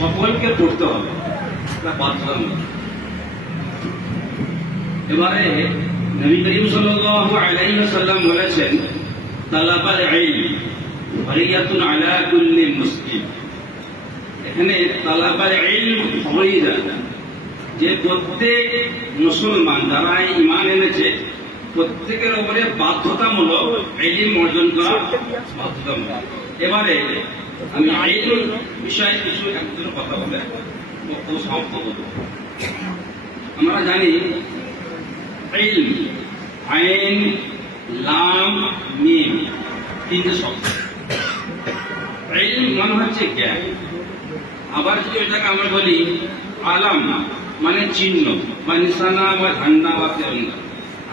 সকলকে পড়তে হবে। বাধ্যতামূলক এবারে নবী করিম সাল্লাল্লাহু ওয়াসাল্লাম বলেছেন, তালাবাল ইলম ফারিয়াতুন আলা কুল্লি মুসলিম। এখানে তালাবাল ইলম ফরিদা। যে প্রত্যেক মুসলমান যারা ইমান এনেছে প্রত্যেকের উপরে বাধ্যতামূলক ইলম অর্জন করা বাধ্যতামূলক। এবারে আমি ইলম বিষয়ে কিছু একজন কথা বলে বক্তব্য আমরা জানি ইলম আইন, লাম মিম তিনটে শব্দ। ইলম মানে হচ্ছে জ্ঞান। আবার যদি ওইটাকে আমরা বলি, আলাম মানে চিহ্ন বা নিশানা বা ঝান্ডা বা তিরঙ্গা।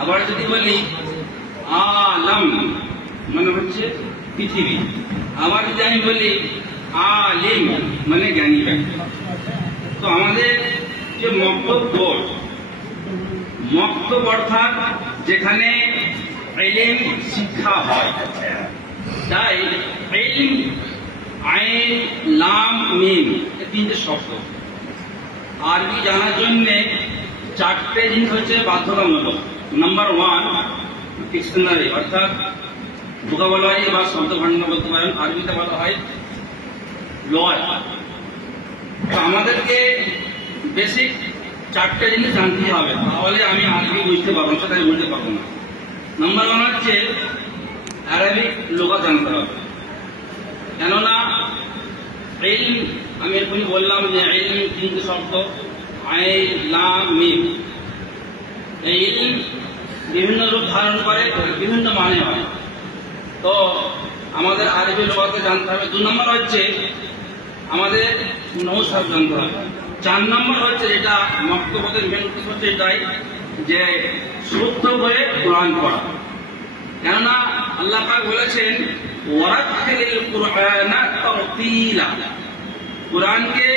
আবার যদি বলি, আলাম মানে হচ্ছে পৃথিবী। আবার যদি আমি বলি, আলিম মানে জ্ঞানী ব্যক্তি। তো আমাদের যে মক্তব্য মক্তব অর্থাৎ যেখানে এলিম শিক্ষা হয়। তাই এলিম আইন, লাম, মিম তিনটে শব্দ। আরবি জানার জন্য চারটে জিনিস হচ্ছে বাধ্যতামূলক। নাম্বার ওয়ান ডিকশনারি অর্থাৎ ভোকাবলারি বা শব্দ ভান্ডার বলতে পারেন, আরবিতে বলা হয় লয়। আমাদেরকে বেসিক চারটে জিনিস জানতে হবে, তাহলে আমি আরবি বুঝতে পারব সেটা আমি বুঝতে পারব না। নাম্বার ওয়ান হচ্ছে অ্যারাবিক লোকা জানতে হবে। কেননা এই আমি এখনই বললাম যে ইলম তিনটে শব্দ আই লাম, মিম। এই বিভিন্ন রূপ ধারণ করে বিভিন্ন মানে হয়। তো আমাদের আরবি লোকাতে জানতে হবে। দু নম্বর হচ্ছে আমাদের নৌসাব জানতে হবে। চার নম্বর হচ্ছে যেটা মক্তবতের মেন উদ্দেশ্য হচ্ছে এটাই যে শুদ্ধ হয়ে কোরআন পড়া। কেননা আল্লাহ পাক বলেছেন ওয়ারাত্তিলিল কুরআনা তারতিলা কোরআনকে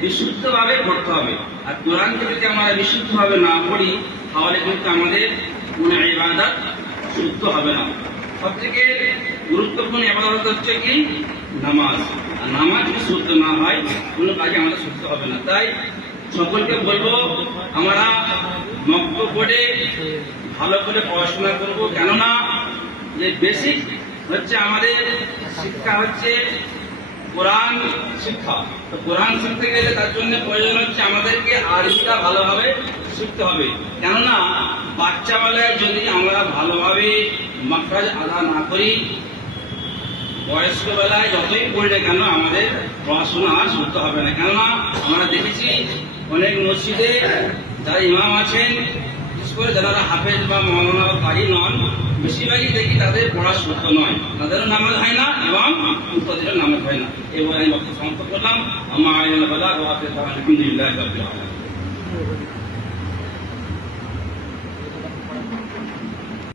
বিশুদ্ধভাবে পড়তে হবে। আর কোরআনকে যদি আমরা বিশুদ্ধভাবে না পড়ি তাহলে কিন্তু আমাদের কোনো ইবাদত শুদ্ধ হবে না। সব থেকে গুরুত্বপূর্ণ ইবাদত হচ্ছে কি? নামাজ। আর নামাজ যদি শুদ্ধ না হয়, কোনো কাজে আমাদের শুদ্ধ হবে না। তাই সকলকে বলব, আমরা মক্ত করে ভালো করে পড়াশোনা করব। কেননা, যে বেসিক হচ্ছে আমাদের শিক্ষা হচ্ছে কোরআন শিক্ষা। তো কোরআন শিখতে গেলে তার জন্য প্রয়োজন হচ্ছে আমাদেরকে আরবিটা ভালোভাবে শিখতে হবে। কেননা, বাচ্চা বেলায় যদি আমরা ভালোভাবে মাকরাজ আদা না করি বয়স্ক বেলায় যতই পড়ি না কেন আমাদের পড়াশোনা শুনতে হবে না। কেননা, আমরা দেখেছি অনেক মসজিদে যারা ইমাম আছেন করে যারা হাফেজ বা মৌলানা বা কারি নন, বেশিরভাগই দেখি তাদের পড়া শুদ্ধ নয়। তাদেরও নামাজ হয় না এবং তাদেরও নামাজ হয় না। এবার আমি বক্তব্য সমাপ্ত করলাম। আমার আলহামদুলিল্লাহ